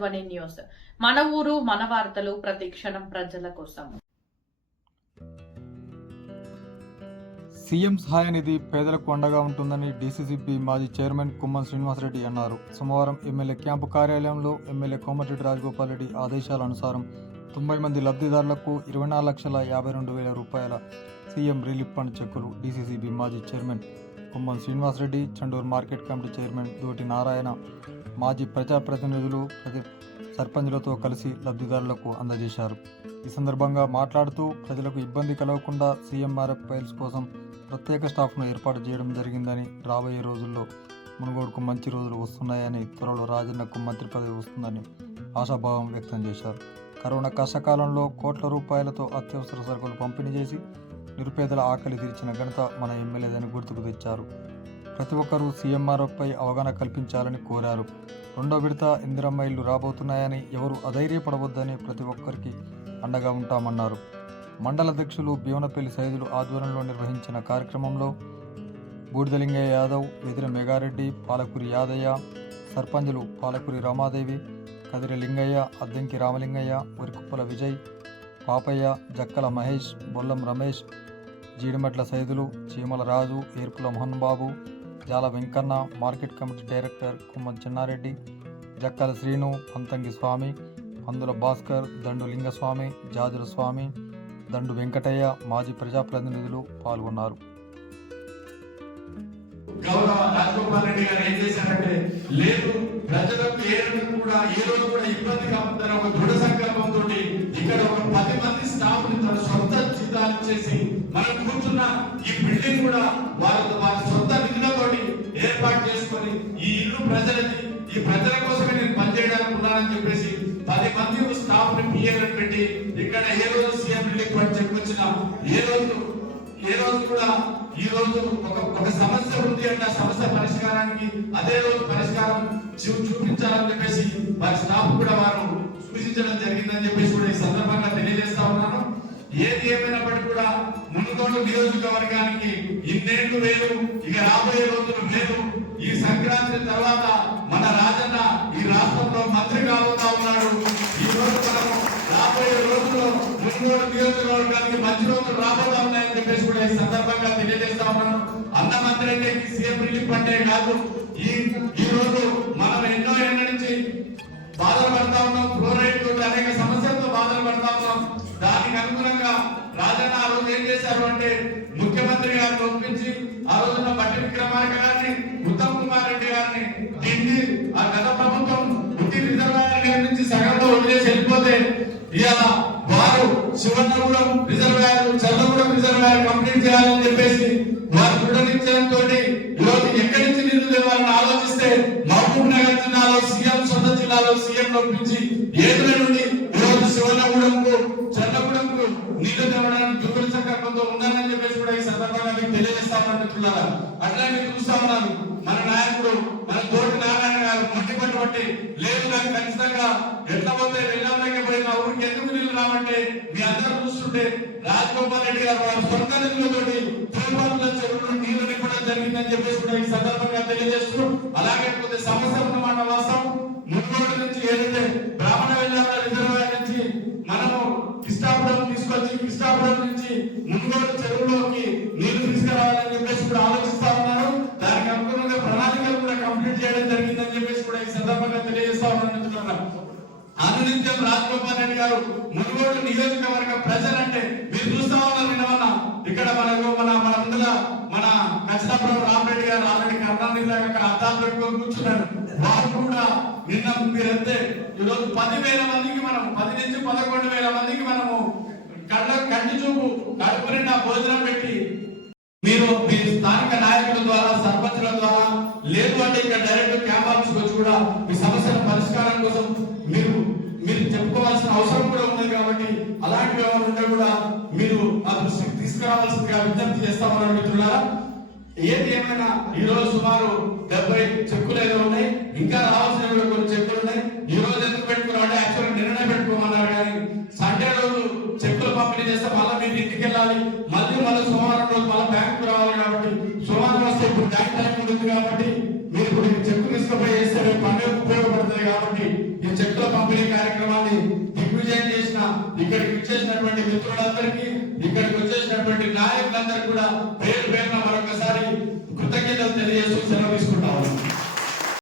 ప్రజాధ్వని news. మన ఊరు మన వార్తలు ప్రతి క్షణం ప్రజల కోసం. సీఎం సహాయనిధి పేదలకు అండగా ఉంటుందని డీసీసీబీ మాజీ చైర్మన్ కుమ్మన్ శ్రీనివాసరెడ్డి అన్నారు. సోమవారం ఎమ్మెల్యే క్యాంపు కార్యాలయంలో ఎమ్మెల్యే కోమటిరెడ్డి రాజగోపాల్ రెడ్డి ఆదేశాల అనుసారం తొంభై మంది లబ్ధిదారులకు ఇరవై నాలుగు లక్షల యాభై రెండు వేల రూపాయల సీఎం రిలీఫ్ ఫండ్ చెక్కులు డీసీసీబీ మాజీ chairman Kummam Srinivasa Reddy Chandur market committee chairman Doti Narayana మాజీ ప్రజాప్రతినిధులు ప్రతి సర్పంచులతో కలిసి లబ్ధిదారులకు అందజేశారు. ఈ సందర్భంగా మాట్లాడుతూ ప్రజలకు ఇబ్బంది కలగకుండా సీఎంఆర్ఎఫ్ ఫైల్స్ కోసం ప్రత్యేక స్టాఫ్ను ఏర్పాటు చేయడం జరిగిందని రాబోయే రోజుల్లో మునుగోడుకు మంచి రోజులు వస్తున్నాయని త్వరలో రాజన్నకు మంత్రి పదవి వస్తుందని ఆశాభావం వ్యక్తం చేశారు. కరోనా కష్టకాలంలో కోట్ల రూపాయలతో అత్యవసర సరుకులు పంపిణీ చేసి నిరుపేదల ఆకలి తీర్చిన ఘనత మన ఎమ్మెల్యేదని గుర్తుకు తెచ్చారు. ప్రతి ఒక్కరూ సీఎంఆర్ఎఫ్పై అవగాహన కల్పించాలని కోరారు. రెండో విడత ఇందిరమ్మ ఇల్లు రాబోతున్నాయని ఎవరు అధైర్యపడవద్దని ప్రతి ఒక్కరికి అండగా ఉంటామన్నారు. మండల అధ్యక్షులు భీవనపల్లి సైదులు ఆధ్వర్యంలో నిర్వహించిన కార్యక్రమంలో బూడిదలింగయ్య యాదవ్ వెదిర మెగారెడ్డి పాలకురి యాదయ్య సర్పంచులు పాలకూరి రామాదేవి కదిరి లింగయ్య అద్దెంకి రామలింగయ్య ఉరికుప్పల విజయ్ పాపయ్య జక్కల మహేష్ బొల్లం రమేష్ జీడిమెట్ల సైదులు చీమల రాజు Erpula Mohan Babu Jala Venkanna market committee director Kummam Chinnareddy Jakkala Srinu Panthangi Swamy Andula Bhaskar Dandu Lingaswamy Jajula స్వామి దండు వెంకటయ్య మాజీ ప్రజాప్రతినిధులు పాల్గొన్నారు. గౌరవ రాజగోపాల్ రెడ్డి గారు ఏం చేశారంటే లేదు ప్రజలకు ఏ రోజు కూడా ఏ రోజు కూడా కూర్చున్న ఈ బిల్డింగ్ కూడా వాళ్ళ వారి సొంత నిధులతోటి ఏర్పాటు చేసుకొని ఈ ఇల్లు ప్రజలది ఈ ప్రజల కోసమే నేను పనిచేయడానికి ఉన్నానని చెప్పేసి పది మంది స్టాఫ్ని పిఎల్ పెట్టి ఇక్కడ ఏ రోజు సీఎం రిలీఫ్ ఫండ్ చెప్పొచ్చిన ఏ రోజు ఏ రోజు కూడా ఈ రోజు ఒక ఒక సమస్య ఉంది అంటే ఆ సమస్య పరిష్కారానికి అదే రోజు పరిష్కారం చూ- చూపించాలని చెప్పేసి వారి స్టాఫ్ కూడా వారు సూచించడం జరిగిందని చెప్పేసి కూడా ఈ సందర్భంగా తెలియజేస్తా ఉన్నాను. ఏది ఏమైనప్పటికీ కూడా మునుగోడు నియోజకవర్గానికి ఇన్నేళ్ళు వేరు ఇక రాబోయే రోజులు వేరు. ఈ సంక్రాంతి తర్వాత మన రాజన్న ఈ రాష్ట్రంలో మంత్రి కాబోతా ఉన్నాడు. ఈ రోజు మనము రాబోయే రోజుల్లో మునుగోడు నియోజకవర్గానికి మంచి రోజులు రాబోతా ఉన్నాయని చెప్పేసి కూడా ఈ సందర్భంగా తెలియజేస్తా ఉన్నాను. అన్న మంత్రి అంటే సీఎం రిలీఫ్ అంటే కాదు. ఈ ఈ రోజు కుమార్ గారిని ఉత్తమ్ కుమార్ రెడ్డి గారిని దీన్ని ఆ గత ప్రభుత్వం ఉట్టి రిజర్వాయర్ నిర్మించి సగంలో వదిలేసి వెళ్ళిపోతే ఇవాళ వారు Sivannagudem reservoir Challagudem reservoir complete చేయాలని చెప్పేసి వారు దృఢ నిశ్చయంతో ఈరోజు ఎక్కడి నుంచి నిధులు ఇవ్వాలని ఆలోచిస్తే మహబూబ్ నగర్ జిల్లాలో సీఎం సొంత జిల్లాలో సీఎం నొప్పించి ఏదుల సందర్భంగా మీకు తెలియజేస్తామంటున్నారా అట్లాగే చూస్తా ఉన్నాను మన నాయకుడు మన తోటి నారాయణ గారు మట్టి లేదు నాకు ఖచ్చితంగా ఎట్లా పోతే వెళ్ళంలోకి పోయిన ఊరికి ఎందుకు నీళ్ళు రావంటే? మీ అందరూ చూస్తుంటే రాజగోపాల్ రెడ్డి గారు వారి సొంత నిధులతోటి తిరుపతిలో చెరువులు నీళ్ళు నింపడం జరిగిందని చెప్పేసి కూడా ఈ సందర్భంగా తెలియజేస్తూ అలాగే కొద్ది సమస్య ఉన్నమాట వాస్తవం. మున్గోడు నుంచి ఏదైతే బ్రాహ్మణ వెళ్ళాల రిజర్వాయర్ నుంచి మనము కృష్ణాపురం తీసుకొచ్చి కృష్ణాపురం నుంచి మున్గోడు చెరువులోకి చెప్పేసి కూడా ఆలోచిస్తా ఉన్నారు దానికి అనుగుణంగా ప్రణాళికలు కూడా కంప్లీట్ చేయడం జరిగిందని చెప్పేసి కూడా ఈ సందర్భంగా తెలియజేస్తా ఉన్నాను. అనునిత్యం రాజగోపాల్ రెడ్డి గారు మునుగోడు నియోజకవర్గ ప్రజలంటే మీరు చూస్తా ఉన్నారు వినవన్న. ఇక్కడ మనకు మన మన ముందుల మన కృష్ణాపురం రామరెడ్డి గారు ఆల్రెడీ కర్ణానిధి లాగా అక్కడ అర్థాలు పెట్టుకొని కూర్చున్నారు. వారు కూడా నిన్న మీరంతే. ఈరోజు పదివేల మందికి మనం పది నుంచి పదకొండు వేల మందికి మనము కళ్ళ కంటి చూపు కడుపు నిండా భోజనం పెట్టి మీరు మీ స్థానిక నాయకుల ద్వారా సర్పంచుల ద్వారా లేదు అంటే ఇక్కడ డైరెక్ట్ క్యాంప్ వచ్చి కూడా మీ సమస్యల పరిష్కారం కోసం మీరు మీరు చెప్పుకోవాల్సిన అవసరం కూడా ఉంది కాబట్టి అలాంటివి ఏమైనా ఉంటే కూడా మీరు ఆ దృష్టికి తీసుకురావాల్సిందిగా విజ్ఞప్తి చేస్తామని మిత్రులారా ఏది ఏమైనా ఈ రోజు సుమారు డెబ్బై చెక్కులు ఏదో ఉన్నాయి ఇంకా ఇక్కడికి వచ్చేసినటువంటి మిత్రులందరికీ ఇక్కడికి వచ్చేసినటువంటి నాయకులందరికీ కూడా పేరు పేరున మరొకసారి కృతజ్ఞతలు తెలియజేస్తూ